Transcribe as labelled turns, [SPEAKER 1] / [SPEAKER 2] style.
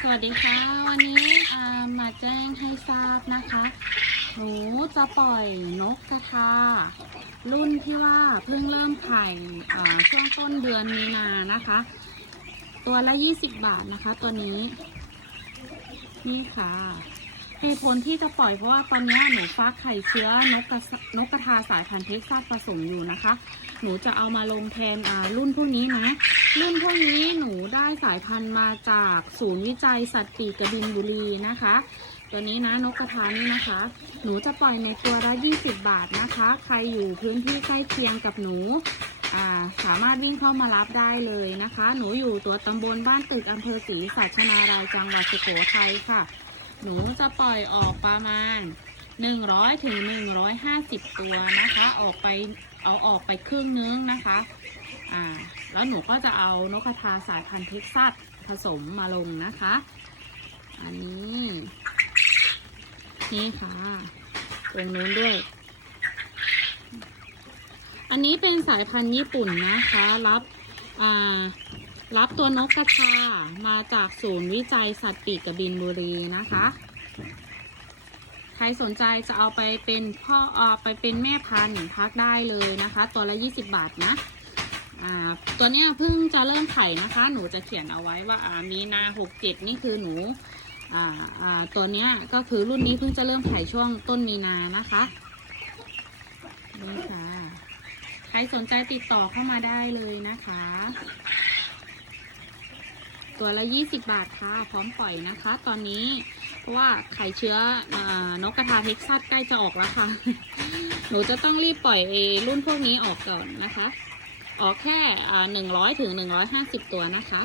[SPEAKER 1] สวัสดีค่ะ วันนี้มาแจ้งให้ทราบนะคะ หนูจะปล่อยนกกระทา รุ่นที่ว่าเพิ่งเริ่มไข่ช่วงต้นเดือนมีนานะคะ ตัวละ 20 บาทนะคะตัวนี้ นี่ค่ะ เหตุผลที่จะปล่อยเพราะว่าตอนนี้หนูฟักไข่เชื้อนกกระนกกระทาสายพันธุ์เท็กซัสผสมอยู่นะคะ หนูจะเอามาลงแทนอ่ารุ่นพวกนี้นะ รุ่นพวกนี้หนูได้สายพันธุ์มาจากศูนย์วิจัยสัตว์ปีกกระบินบุรีนะคะ ตัวนี้นะนกกระทานี่นะคะ หนูจะปล่อยในตัวละ20 บาทนะคะ ใครอยู่พื้นที่ใกล้เคียงกับหนูาสามารถวิ่งเข้ามารับได้เลยนะคะ หนูอยู่ตัวตำบลบ้านตึกอำเภอศรีสัชนารายจังหวัดสุโขทัยค่ะ หนูจะปล่อยออกประมาณ 100ถึง150 ตัวนะคะ ออกไปเอาออกไปครึ่งนึงนะคะอ่าแล้วหนูก็จะเอานกกระทาสายพันธุ์เท็กซัสผสมมาลงนะคะ อันนี้นี่ค่ะตรงนู้นด้วย อันนี้เป็นสายพันธุ์ญี่ปุ่นนะคะ รับอ่า รับตัวนกกระทามาจากศูนย์วิจัยสัตว์ปีกกระบินบุรีนะคะ ใครสนใจจะเอาไปเป็นพ่อเอาไปเป็นแม่พันธุ์พักได้เลยนะคะ ตัวละ 20 บาทนะตัวเนี้ยเพิ่งจะเริ่มไข่นะคะ หนูจะเขียนเอาไว้ว่ามีนาหกเจ็ดนี่คือหนูตัวเนี้ยก็คือรุ่นนี้เพิ่งจะเริ่มไข่ช่วงต้นมีนานะคะนี่ค่ะ ใครสนใจติดต่อเข้ามาได้เลยนะคะ ตัวละ 20 บาทค่ะ พร้อมปล่อยนะคะ ตอนนี้ เพราะว่าไข่เชื้ออนกกระทาเท็กซัสใกล้จะออกแล้วค่ะ หนูจะต้องรีบปล่อยเอรุ่นพวกนี้ออกก่อนนะคะ ออกแค่หนึ่งร้อยถึงหนึ่งร้อยห้าสิบตัวนะคะ